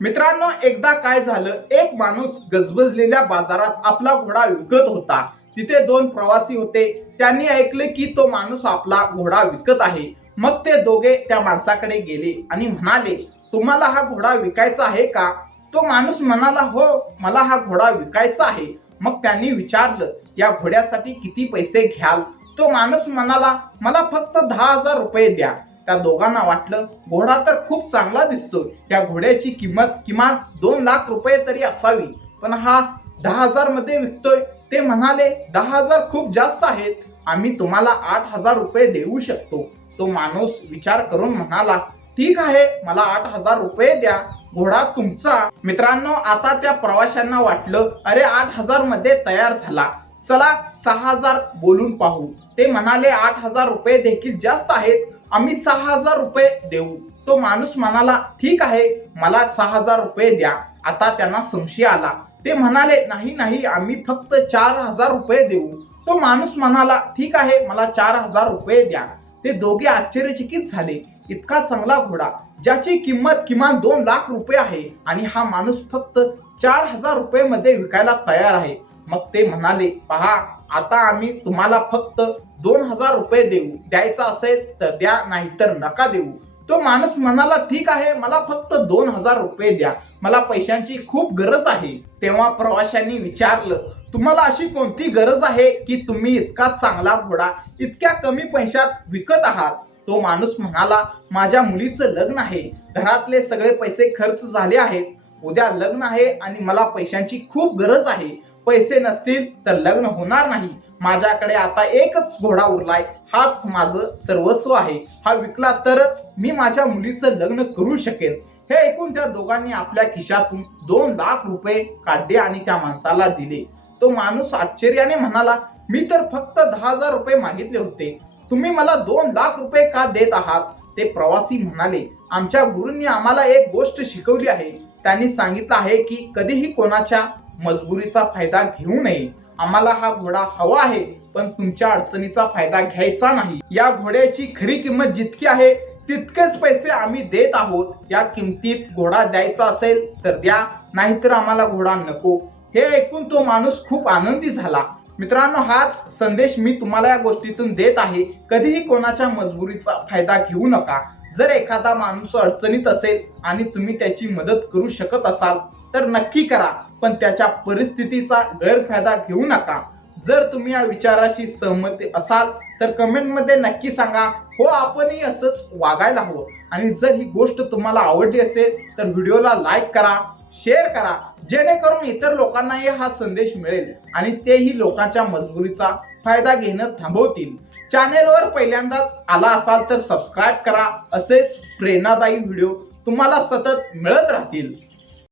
मित्रांनो, एकदा काय झालं, एक माणूस गजबजलेल्या बाजारात आपला घोडा विकत होता. तिथे दोन प्रवासी होते. त्यांनी ऐकले की तो माणूस आपला घोडा विकत आहे. मग ते दोघे त्या माणसाकडे गेले आणि म्हणाले, तुम्हाला हा घोडा विकायचा आहे का? तो माणूस म्हणाला, हो, मला हा घोडा विकायचा आहे. मग त्यांनी विचारलं, या घोड्यासाठी किती पैसे घ्याल? तो माणूस म्हणाला, मला फक्त 10,000 रुपये द्या. त्या दोघांना वाटलं, घोडा तर खूप चांगला दिसतोय, या घोड्याची किंमत किमान 2 लाख रुपये तरी असावी, पण हा 10,000 मध्ये विकतोय. ते म्हणाले, 10,000 खूप जास्त आहेत, आम्ही तुम्हाला 8,000 रुपये देऊ शकतो. तो माणूस विचार करून म्हणाला, ठीक आहे, मला 8,000 रुपये द्या, घोडा तुमचा. मित्रांनो, आता त्या प्रवाशांना वाटलं, अरे 8,000 मध्ये तयार झाला, चला 6,000 बोलून पाहू. ते म्हणाले, 8,000 रुपये देखील जास्त आहेत, आम्ही 6,000 रुपये देऊ. तो माणूस म्हणाला, ठीक आहे, मला 6,000 रुपये द्या. आता त्यांना संशय आला. ते म्हणाले, नाही नाही, आम्ही फक्त 4,000 रुपये देऊ. तो माणूस म्हणाला, ठीक आहे, मला 4,000 रुपये द्या. ते दोघे आश्चर्यचकित झाले. इतका चांगला घोडा ज्याची किंमत किमान 2 लाख रुपये आहे आणि हा माणूस फक्त 4,000 रुपये मध्ये विकायला तयार आहे. मग ते म्हणाले, पहा, आता आम्ही तुम्हाला फक्त 2,000 रुपये देऊ, द्यायचा असेल तर द्या, नाहीतर नका देऊ. तो माणूस म्हणाला, ठीक आहे, मला फक्त 2,000 रुपये द्या, मला पैशांची खूप गरज आहे. तेव्हा प्रवाशांनी विचारलं, तुम्हाला अशी कोणती गरज आहे की तुम्ही इतका चांगला घोडा इतक्या कमी पैशात विकत आहात? तो माणूस म्हणाला, माझ्या मुलीचं लग्न आहे, घरातले सगळे पैसे खर्च झाले आहेत, उद्या लग्न आहे आणि मला पैशांची खूप गरज आहे. पैसे नसतील तर लग्न होणार नाही. माझ्याकडे आता एकच घोडा उरलाय, हाच माझं सर्वस्व आहे. हा विकला तरच मी माझ्या मुलीचं लग्न करू शकेन. हे ऐकून त्या दोघांनी आपल्या खिशातून 2 लाख रुपये काढले आणि त्या माणसाला दिले. तो माणूस आश्चर्याने म्हणाला, मी तर फक्त 10,000 रुपये मागितले होते, तुम्ही मला 2 लाख रुपये का देत आहात? ते प्रवासी म्हणाले, आमच्या गुरूंनी आम्हाला एक गोष्ट शिकवली आहे. त्यांनी सांगितलं आहे की कधीही कोणाच्या मजबुरीचा फायदा घेऊ नये. आम्हाला हा घोडा हवा आहे, पण तुमच्या अडचणीचा फायदा घ्यायचा नाही. या घोड्याची खरी किंमत जितकी आहे तितकेच पैसे आम्ही देत आहोत. या किमतीत घोडा द्यायचा असेल तर द्या, नाहीतर आम्हाला घोडा नको. हे ऐकून तो माणूस खूप आनंदी झाला. मित्रांनो, हाच संदेश मी तुम्हाला या गोष्टीतून देत आहे. कधीही कोणाच्या मजबुरीचा फायदा घेऊ नका. जर एखादा माणूस अडचणीत असेल आणि तुम्ही त्याची मदत करू शकत असाल तर नक्की करा, पण त्याच्या परिस्थितीचा गैरफायदा घेऊ नका. जर तुम्ही या विचाराशी सहमत असाल तर कमेंटमध्ये नक्की सांगा, हो, आपणही असंच वागायला हवं. आणि जर ही गोष्ट तुम्हाला आवडली असेल तर व्हिडिओला लाईक करा, शेअर करा, जेणेकरून इतर लोकांनाही हा संदेश मिळेल आणि तेही लोकांच्या मजबुरीचा फायदा घेणं थांबवतील. चॅनेलवर पहिल्यांदाच आला असाल तर सबस्क्राईब करा. असेच प्रेरणादायी व्हिडिओ तुम्हाला सतत मिळत राहतील.